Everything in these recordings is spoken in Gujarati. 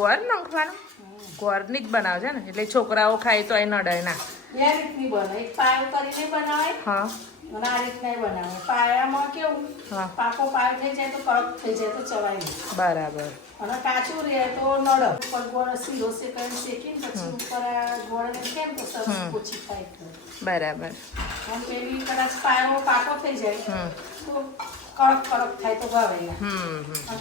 ગોળ નાખવાનું? ગોળની જ બનાવજે ને. એટલે છોકરાઓ ખાય તો એ નડે ના. બે રીતની બને. એક પાયો કરીને બનાવાય હા. અને આ રીતના બનાવે. પાયામાં કેવું. પાકો પાયો થઈ જાય તો કડક થઈ જાય તો ચવાય બરાબર. અને કાચું રહે તો નડે. ઉપર ગોળ સીધો શેકાઈને શેકીને પછી ઉપર આ ગોળ નાખીએ ને તો સરસ ઓછી થાય બરાબર. આમ પેલી કદાચ પાયો પાકો થઈ જાય હમ. તો કડક કડક થાય તો ભાવે.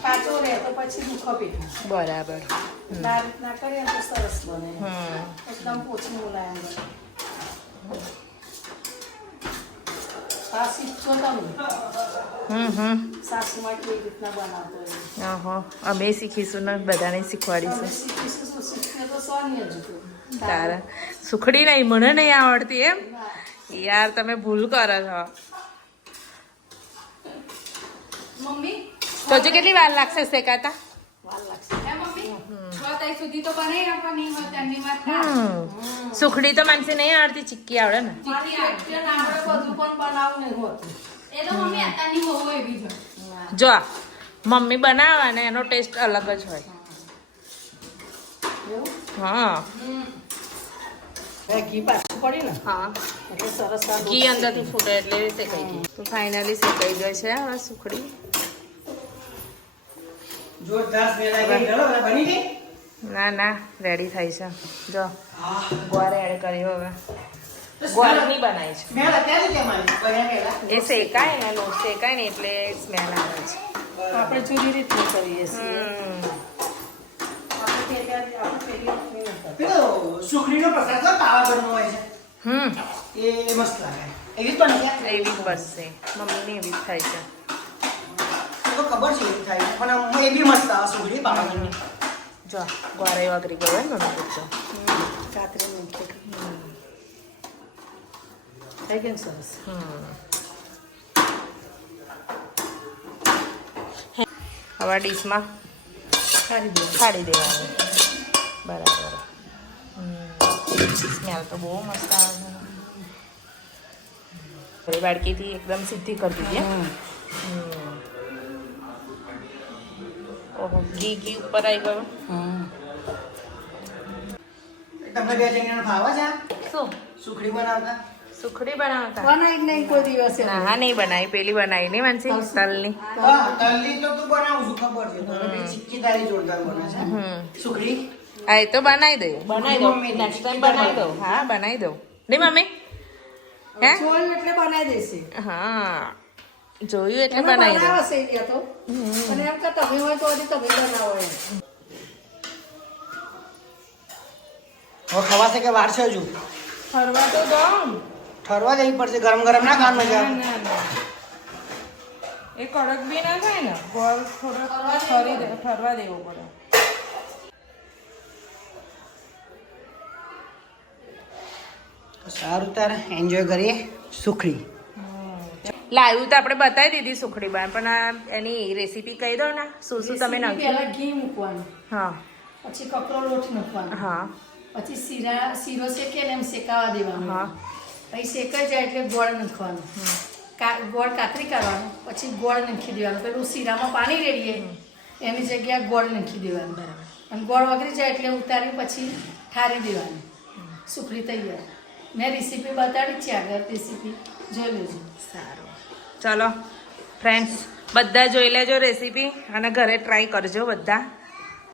કાચો રહે તો પછી દુખો પેટમાં બરાબર. આ રીતના કરીએ તો સરસ બને. હમ. એકદમ પોચી મુલાયમ બને આ શીખજો તમે સાસુમાં કેવી રીતના બનાવતો અમે શીખીશું ને બધાને શીખવાડીશું. તારા. સુખડી નહીં મને નહીં આવડતી એમ. યાર તમે ભૂલ કરો છો. મમ્મી? તો હજુ કેટલી વાર લાગશે શેકાતા? વાર લાગશે. છ સુધી તો બનાવી સુખડી તો માનસી નહીં આવડતી ચીક્કી આવડે ને. મારી વ્યક્તિને બધું પણ બનાવવું નહીં હોતું એ તો મમ્મી અત્યારની વહુ એવી છે. જો મમ્મી બનાવે ને એનો ટેસ્ટ અલગ જ હોય. હા. ઘી પાછું પડી ને? હા. સરસ આ ઘી અંદરથી ફૂટે એટલે શેકાઈ ગઈ તો ફાઇનલી શેકાઈ ગઈ છે હવે સુખડી. જોરદાર બની ગઈ? ના ના રેડી થઈ છે. જો ગોળ એડ કર્યો હવે. ગોળની બનાવી છે. સ્મેલ અત્યારે કેમ આવી? એ શેકાય ને લોટ શેકાય ને એટલે સ્મેલ આવે છે. આપણે જુદી રીતની કરીએ છીએ. નહીં લાગે. એવી થાય છે. ખબર છે એવી થાય પણ એ બી મસ્ત સુખડી પાવાની જો ગોળે વગરી ગયો ને મમ્મી પૂછો કાતરી મૂકી થઈ ને સરસ? હવે ડીશમાં કાઢી દેવાનું. બરાબર. સ્મેલ તો બહુ મસ્ત આવે બાળકીથી એકદમ સીધી કરી દીધી. ઓહો ઘી ઘી ઉપર આવી ગયું તમને બે જણાને ભાવે છે શું? સુખડી બનાવતા? સુખડી બનાવતા? બનાવી નહીં કોઈ દિવસે ના હા નહીં બનાવી પેલી બનાવી નહીં માનસી. તલની. હા તો તું બનાવું છું ખબર છે. તો ચીક્કી તારી જોરદાર બને છે. હમ. સુખડી? હા એ તો બનાવી દઉં. બનાવી દઉં. મમ્મી, નેક્સ્ટ ટાઈમ બનાવી દઉં. હા બનાવી દઉં. નહીં મમ્મી? હે? એટલે બનાવી દેશે. હા. જોયું એટલે બનાવી દઉં. બનાવશે એ તો. અને એમ કે તમે હોય તો હજી તમે બનાવો એમ. હવે ખવાશે કે વાર છે હજુ? ફરવા તો દઉં ઠરવા પડશે. ગરમ ગરમ ના ખાવાનું ના એ કડક બી ના થાય ને? ગોળ થોડો ફરી દે ફરવા દેવો પડે. સારું તારે એન્જોય કરીએ. સુખડી. લાવ્યું તો આપણે બતાવી દીધી સુખડી બા પણ એની રેસીપી કહી દો ને શું શું તમે પહેલા ઘી મૂકવાનું. હા. પછી કકરો લોટ નાખવાનો. હા. પછી શીરા શીરો શેકે ને એમ શેકાવા દેવાનો. હા. પછી શેકાઈ જાય એટલે ગોળ નાખવાનું. ગોળ કાતરી કરવાનું પછી ગોળ નાખી દેવાનું. પેલું શીરામાં પાણી રેડીએ એની જગ્યાએ ગોળ નાખી દેવાનું અને ગોળ વગરી જાય એટલે ઉતારી પછી ઠારી દેવાનું. સુખડી તૈયાર. મેં રેસીપી બતાડી છે આગળ રેસીપી જોઈ લેજો સારું. ચલો ફ્રેન્ડ્સ બધા જોઈ લેજો રેસીપી અને ઘરે ટ્રાય કરજો બધા.